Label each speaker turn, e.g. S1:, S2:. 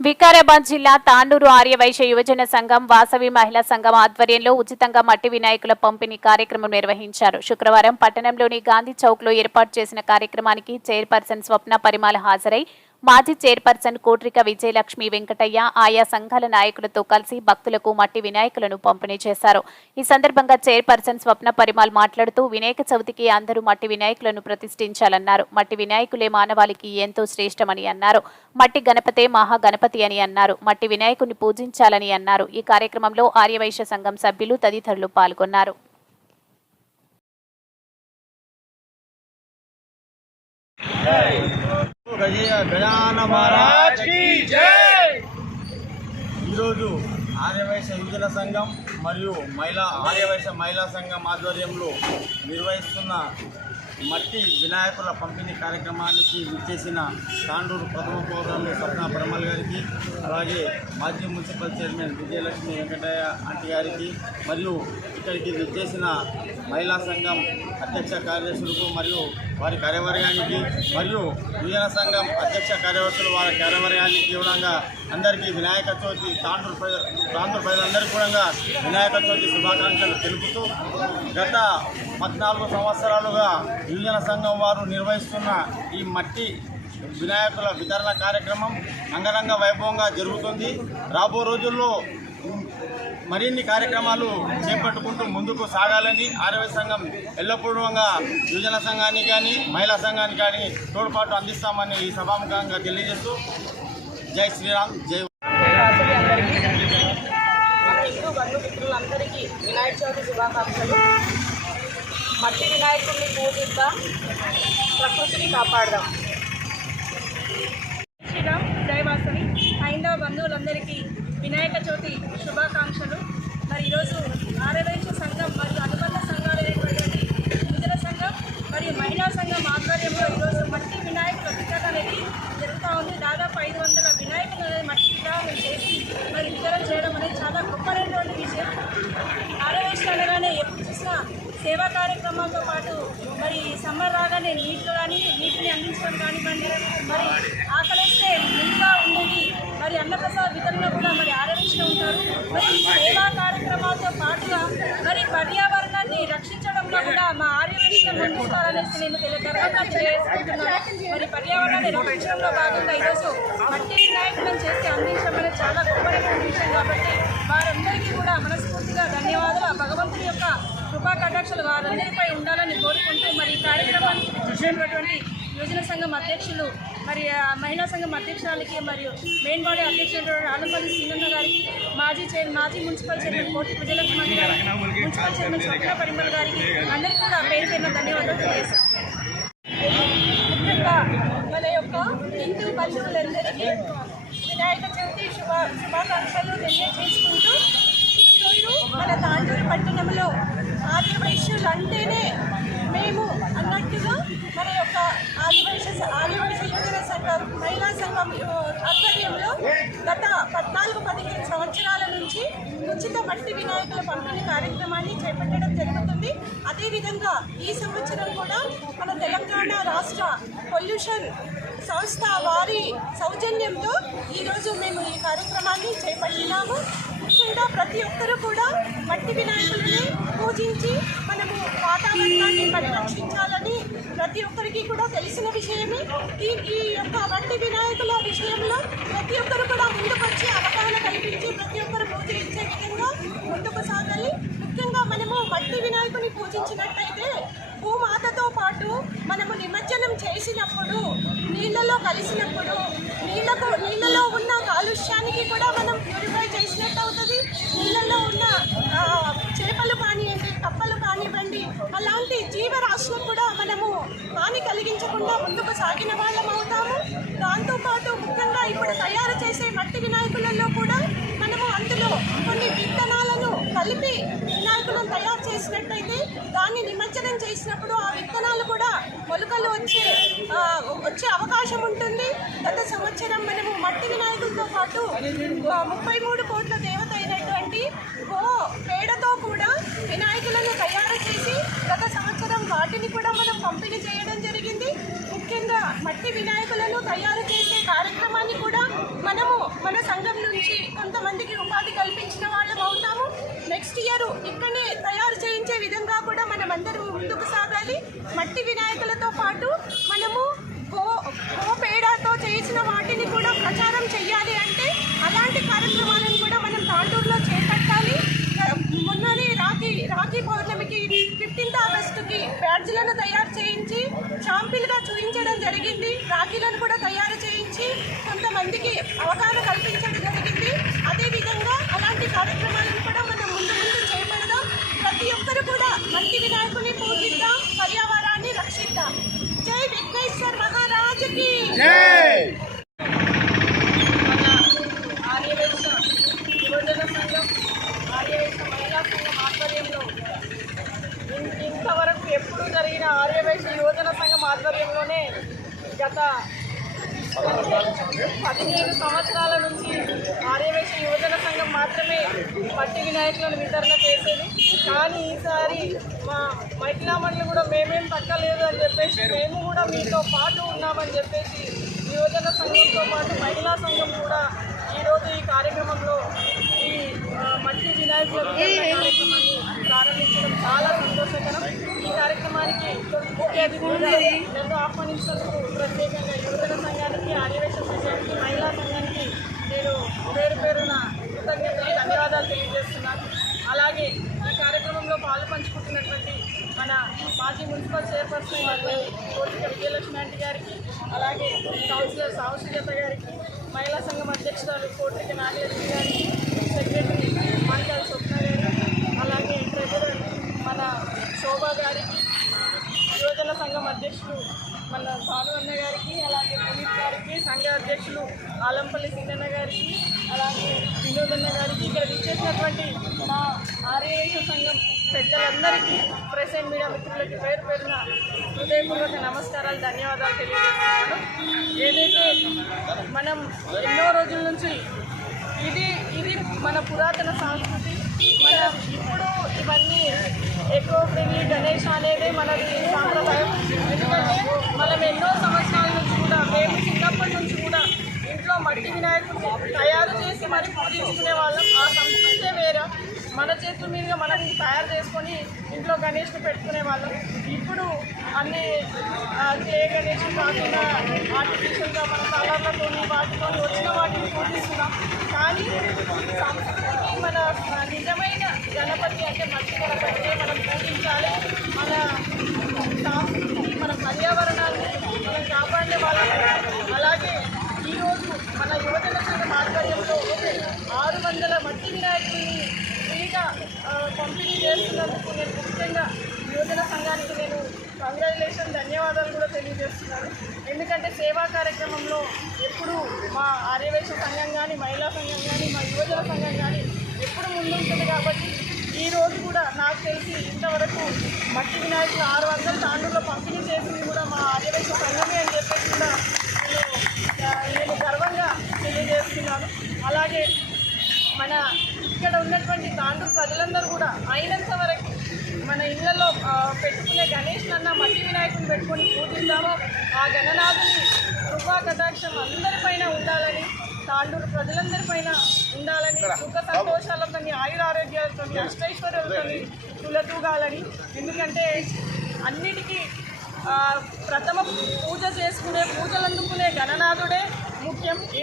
S1: వికారాబాద్ జిల్లా తాండూరు ఆర్యవైశ్య యువజన సంఘం వాసవి మహిళా సంఘం ఆధ్వర్యంలో ఉచితంగా మట్టి వినాయకుల పంపిణీ కార్యక్రమం నిర్వహించారు. శుక్రవారం పట్టణంలోని గాంధీ చౌక్లో ఏర్పాటు చేసిన కార్యక్రమానికి చైర్పర్సన్ స్వప్న పరిమాల హాజరై మాజీ చైర్పర్సన్ కోట్రిక విజయలక్ష్మి వెంకటయ్య ఆయా సంఘాల నాయకులతో కలిసి భక్తులకు మట్టి వినాయకులను పంపిణీ చేశారు. ఈ సందర్భంగా చైర్పర్సన్ స్వప్న పరిమాల్ మాట్లాడుతూ వినాయక చవితికి అందరూ మట్టి వినాయకులను ప్రతిష్ఠించాలన్నారు. మట్టి వినాయకులే మానవాళికి ఎంతో శ్రేష్టమని అన్నారు. మట్టి గణపతే మహాగణపతి అని అన్నారు. మట్టి వినాయకుని పూజించాలని అన్నారు. ఈ కార్యక్రమంలో ఆర్యవైశ్య సంఘం సభ్యులు తదితరులు పాల్గొన్నారు.
S2: Hey! గజాన మహారాజ్ ఈరోజు ఆర్యవైశ యువజన సంఘం మరియు మహిళా ఆర్యవైశ మహిళా సంఘం ఆధ్వర్యంలో నిర్వహిస్తున్న మట్టి వినాయకుల పంపిణీ కార్యక్రమానికి విచ్చేసిన తాండూరు ప్రథమ పౌరులు సప్నా పరమల్ గారికి అలాగే మాజీ మున్సిపల్ చైర్మన్ విజయలక్ష్మి వెంకటయ్య అంటి గారికి మరియు ఇక్కడికి విచ్చేసిన మహిళా సంఘం అధ్యక్ష కార్యదర్శులకు మరియు వారి కార్యవర్గానికి మరియు యువజన సంఘం అధ్యక్ష కార్యదర్శులు వారి కార్యవర్గానికి కూడా అందరికీ వినాయక చవితి తాండూరు ప్రజ తాండూరు ప్రజలందరికీ కూడా వినాయక చవితి శుభాకాంక్షలు తెలుపుతూ గత పద్నాలుగు సంవత్సరాలుగా యువజన సంఘం వారు నిర్వహిస్తున్న ఈ మట్టి వినాయకుల వితరణ కార్యక్రమం అంగరంగ వైభవంగా జరుగుతుంది. రాబో రోజుల్లో మరిన్ని కార్యక్రమాలు చేపట్టుకుంటూ ముందుకు సాగాలని ఆరోగ్య సంఘం ఎల్లపూర్వంగా యువజన సంఘానికి కానీ మహిళా సంఘానికి కానీ తోడ్పాటు అందిస్తామని ఈ సభాముఖంగా తెలియజేస్తూ జై శ్రీరామ్ జై
S3: బంధుమిత్రులందరికీ వినాయక చవితి శుభాకాంక్షలు. మట్టి వినాయకుడిని పూజిద్దాం ప్రకృతిని కాపాడదాం. శ్రీరామ్ జై హైందవ బంధువులందరికీ వినాయక చవితి శుభాకాంక్షలు. మరి ఈరోజు ఆరవేశ సంఘం మరియు అనుబంధ సంఘాలైనటువంటి యువజన సంఘం మరియు మహిళా సంఘం ఆధ్వర్యంలో ఈరోజు మట్టి వినాయకుల వితరణ అనేది జరుగుతూ ఉంది. దాదాపు ఐదు వందల వినాయకులు అనేది మట్టి విగ్రహం చేసి మరి వితరణ చేయడం అనేది చాలా గొప్పనైనటువంటి విషయం. ఆరవేశ అనగానే ఎప్పుడు చూసినా సేవా కార్యక్రమాలతో పాటు మరి సమ్మర్ రాగానే నీటిలో కానీ నీటిని అందించడం కానివ్వండి మరి ఆకలిస్తే ముందుగా ఉండేది మరి అన్నప్రసాద వితరణ కూడా మరి ఆరవేశలో ఉంటారు మరి సేవా కార్యక్రమాలతో పాటుగా మరి పర్యావరణాన్ని రక్షించడంలో కూడా మా ఆర్యవేశం ముందుకోవాలనేసి నేను తెలియగర్వంగా తెలియజేసుకుంటున్నాను. మరి పర్యావరణాన్ని రక్షించడంలో భాగంగా ఈరోజు మట్టి వినాయకులను చేసి అందించడం అనేది చాలా గొప్పమైన విషయం కాబట్టి వారందరికీ కూడా మనస్ఫూర్తిగా ధన్యవాదాలు. ఆ భగవంతుని యొక్క కృపా కటాక్షలు వారందరిపై ఉండాలని కోరుకుంటూ మరి ఈ కార్యక్రమానికి చూసినటువంటి యోజన సంఘం అధ్యక్షులు మరి ఆ మహిళా సంఘం అధ్యక్షురాలకి మరియు మెయిన్ బాడీ అధ్యక్షుడు ఆలంపల్లి సింగన్న గారికి మాజీ చైర్ మాజీ మున్సిపల్ చైర్మన్ కోటి విజయలక్ష్మి గారికి మున్సిపల్ చైర్మన్ స్వప్న పరిమల్ గారికి అందరికీ కూడా పేరు పేరున ధన్యవాదాలు తెలియజేస్తాను. మన యొక్క హిందూ బంధువులందరికీ వినాయక చవితి శుభ శుభాకాంక్షలు తెలియజేసుకుంటూ ఈరోజు మన తాండూరు పట్టణంలో ఆదివైశ్యులు అంటేనే మేము అన్నట్టుగా మన యొక్క ఆదివైశ్య ఆదివైశ్య యువజన సంఘం మహిళా సంఘం ఆ, ఆధ్వర్యంలో గత పద్నాలుగు పదిహేను సంవత్సరాల నుంచి ఉచిత మట్టి వినాయకుల పంపిణీ కార్యక్రమాన్ని చేపట్టడం జరుగుతుంది. అదేవిధంగా ఈ సంవత్సరం కూడా మన తెలంగాణ రాష్ట్ర పొల్యూషన్ సంస్థ వారి సౌజన్యంతో ఈరోజు మేము ఈ కార్యక్రమాన్ని చేపట్టినాము. ముఖ్యంగా ప్రతి ఒక్కరూ కూడా మట్టి వినాయకుల్ని పూజించి మనము వాతావరణాన్ని పరిరక్షించాలని ప్రతి ఒక్కరికి కూడా తెలిసిన విషయమే. ఈ ఈ యొక్క వంటి వినాయకుల విషయంలో ప్రతి ఒక్కరు కూడా ముందుకొచ్చి అవగాహన కల్పించి ప్రతి ఒక్కరు పూజించే విధంగా ముందుకు సాగాలి. ముఖ్యంగా మనము మట్టి వినాయకుని పూజించినట్టయితే భూమాతతో పాటు మనము నిమజ్జనం చేసినప్పుడు నీళ్ళలో కలిసినప్పుడు నీళ్ళకు నీళ్ళలో ఉన్న కాలుష్యానికి కూడా మనం ప్యూరిఫై చేసినట్టు అవుతుంది. నీళ్ళల్లో ఉన్న చేపలు కానివ్వండి కప్పలు కానివ్వండి అలాంటి జీవరాశులకు కూడా మనము హాని కలిగించకుండా ముందుకు సాగిన వాళ్ళం అవుతాము. దాంతోపాటు ముఖ్యంగా ఇప్పుడు తయారు చేసే మట్టి వినాయకులలో కూడా మనము అందులో కొన్ని విత్తనాలను కలిపి వినాయకులను తయారు చేసినట్టయితే దాన్ని నిమజ్జనం చేసినప్పుడు ఆ విత్తనాలు కూడా మొలకలు వచ్చే వచ్చే అవకాశం ఉంటుంది. గత సంవత్సరం మనము మట్టి వినాయకులతో పాటు ముప్పై మూడు కోట్ల దేవత అయినటువంటి గో పేడతో కూడా వినాయకులను తయారు చేసి గత సంవత్సరం వాటిని కూడా మనం పంపిణీ చేయడం జరిగింది. ముఖ్యంగా మట్టి వినాయకులను తయారు చేసే కార్యక్రమాన్ని కూడా మనము మన సంఘం నుంచి కొంతమందికి ఉపాధి కల్పించిన వాళ్ళం అవుతాము. నెక్స్ట్ ఇయర్ ఇక్కడనే తయారు చేయించే విధంగా కూడా మనం అందరం ముందుకు సాగాలి. మట్టి వినాయకులతో పాటు మనము గో గో పేడతో చేసిన వాటిని కూడా ప్రచారం చేయాలి అంటే అలాంటి కార్యక్రమాలను కూడా మనం తాండూరులో చేపట్టాలి మొన్ననే రాఖీ పౌర్ణమికి ఫిఫ్టీన్త్ ఆగస్టుకి బ్యాడ్జ్లను తయారు చేయించి షాంపిల్గా చూపించడం జరిగింది. రాఖీలను కూడా తయారు చేయించి కొంతమందికి అవగాహన కల్పించడం జరిగింది. అదేవిధంగా అలాంటి కార్యక్రమాలను కూడా మనం ముందు ముందు చేపడదాం. ప్రతి ఒక్కరు కూడా మంచి వినాయకుని పూజిద్దాం పర్యావరణాన్ని రక్షిద్దాం. జై విఘ్నేశ్వర్ మహారాజుకి మన ఆర్యవైశ్య యువజన సంఘం ఆర్యవైశ్య మహిళా సంఘం ఆధ్వర్యంలో ఇన్- ఇంతవరకు ఎప్పుడు జరిగిన ఆర్యవైశ్య యువజన సంఘం ఆధ్వర్యంలోనే గత పదిహేను సంవత్సరాల నుంచి ఆర్యవేశ యువజన సంఘం మాత్రమే పట్టి వినాయకులను వితరణ చేసేది. కానీ ఈసారి మా మహిళా మండలి కూడా మేమేం తగ్గలేదు అని చెప్పేసి మేము కూడా మీతో పాటు ఉన్నామని చెప్పేసి యువజన సంఘంతో పాటు మహిళా సంఘం కూడా ఈరోజు ఈ కార్యక్రమంలో ఈ మట్టి వినాయకుల కార్యక్రమాన్ని చాలా సంతోషకరం. ఈ కార్యక్రమానికి ముఖ్య అతిథిగా నన్ను ఆహ్వానించినందుకు ప్రత్యేకంగా యువజన సంఘానికి ఆదివేశ సంఘానికి మహిళా సంఘానికి నేను పేరు పేరున కృతజ్ఞతలు ధన్యవాదాలు తెలియజేస్తున్నాను. అలాగే ఈ కార్యక్రమంలో పాలు పంచుకుంటున్నటువంటి మన మాజీ మున్సిపల్ చైర్పర్సన్ కోరిక విజయలక్ష్మి ఆంటీ గారికి అలాగే కౌన్సిలర్ సావశ్రీలత గారికి మహిళా సంఘం అధ్యక్షురాలు కోటిక నాగలక్ష్మి గారికి సెక్రటరీ మండల్ స్వప్న గారికి అలాగే ట్రెజరర్ మన శోభ గారికి యువజన సంఘం అధ్యక్షులు మన భాను అన్న గారికి అలాగే పునీత్ గారికి సంఘ అధ్యక్షులు ఆలంపల్లి సింగన్న గారికి అలాగే వినోదన్న గారికి ఇక్కడ ఇచ్చేసినటువంటి మా ఆర్యదేశ సంఘం పెద్దలందరికీ ప్రెస్ అండ్ మీడియా మిత్రులకి పేరు పేరున హృదయపూర్వక నమస్కారాలు ధన్యవాదాలు తెలియజేస్తున్నాను. ఏదైతే మనం ఎన్నో రోజుల నుంచి ఇది ఇది మన పురాతన సంస్కృతి మనం ఇప్పుడు ఇవన్నీ ఎక్కువ ఫ్రెండ్లీ గణేష్ అనేది మనది సాంప్రదాయం. ఎందుకంటే మనం ఎన్నో సంవత్సరాల నుంచి కూడా మేము చిన్నప్పటి నుంచి కూడా ఇంట్లో మట్టి వినాయకుడు తయారు చేసి మరి పూజించుకునే వాళ్ళం. ఆ సంస్కృతే వేరే. మన చేతుల మీదుగా మనం తయారు చేసుకొని ఇంట్లో గణేష్ని పెట్టుకునే వాళ్ళం. ఇప్పుడు అన్ని ఏ గణేష్ కాకుండా ఆర్టిఫిషియల్గా మన కలర్లతో వాటితో వచ్చిన వాటిని పూజిస్తున్నాం. కానీ సంస్కృతికి మన నిజమైన గణపతి అంటే మంచి గణపతినే మనం పూజించాలి మన సంస్కృతి మన పర్యావరణాన్ని మనం కాపాడే వాళ్ళం అలాగే ఈరోజు మన యువజన సంఘం ఆధ్వర్యంలో ఆరు వందల మట్టి వినాయకుల్ని ఫ్రీగా ఆ, పంపిణీ చేస్తున్నందుకు నేను ముఖ్యంగా యువజన సంఘానికి నేను కంగ్రాచులేషన్ ధన్యవాదాలు కూడా తెలియజేస్తున్నాను. ఎందుకంటే సేవా కార్యక్రమంలో ఎప్పుడు మా ఆర్యవేశ సంఘం కానీ మహిళా సంఘం కానీ మా యువజన సంఘం కానీ ఎప్పుడు ముందుంటుంది కాబట్టి ఈ రోజు కూడా నాకు తెలిసి ఇంతవరకు మట్టి వినాయకులు ఆరు వందల తాండూరులో పంపిణీ చేసింది కూడా మా ఆర్యవేశ సంఘమే అని చెప్పేసి కూడా నేను నేను గర్వంగా తెలియజేస్తున్నాను. అలాగే మన ఇక్కడ ఉన్నటువంటి తాండూరు ప్రజలందరూ కూడా అయినంత వరకు మన ఇళ్ళలో పెట్టుకునే గణేష్ అన్న మట్టి వినాయకుని పెట్టుకొని పూజిద్దామో ఆ గణనాథుని కృపా కటాక్షం అందరిపైన ఉండాలని తాండూరు ప్రజలందరిపైన ఉండాలని సుఖ సంతోషాలతో ఆయుర ఆరోగ్యాలతో అష్టైశ్వర్యాలతో తులతూగాలని ఎందుకంటే అన్నిటికీ ప్రథమ పూజ చేసుకునే పూజలు అందుకునే గణనాథుడే ముఖ్యం. ఏ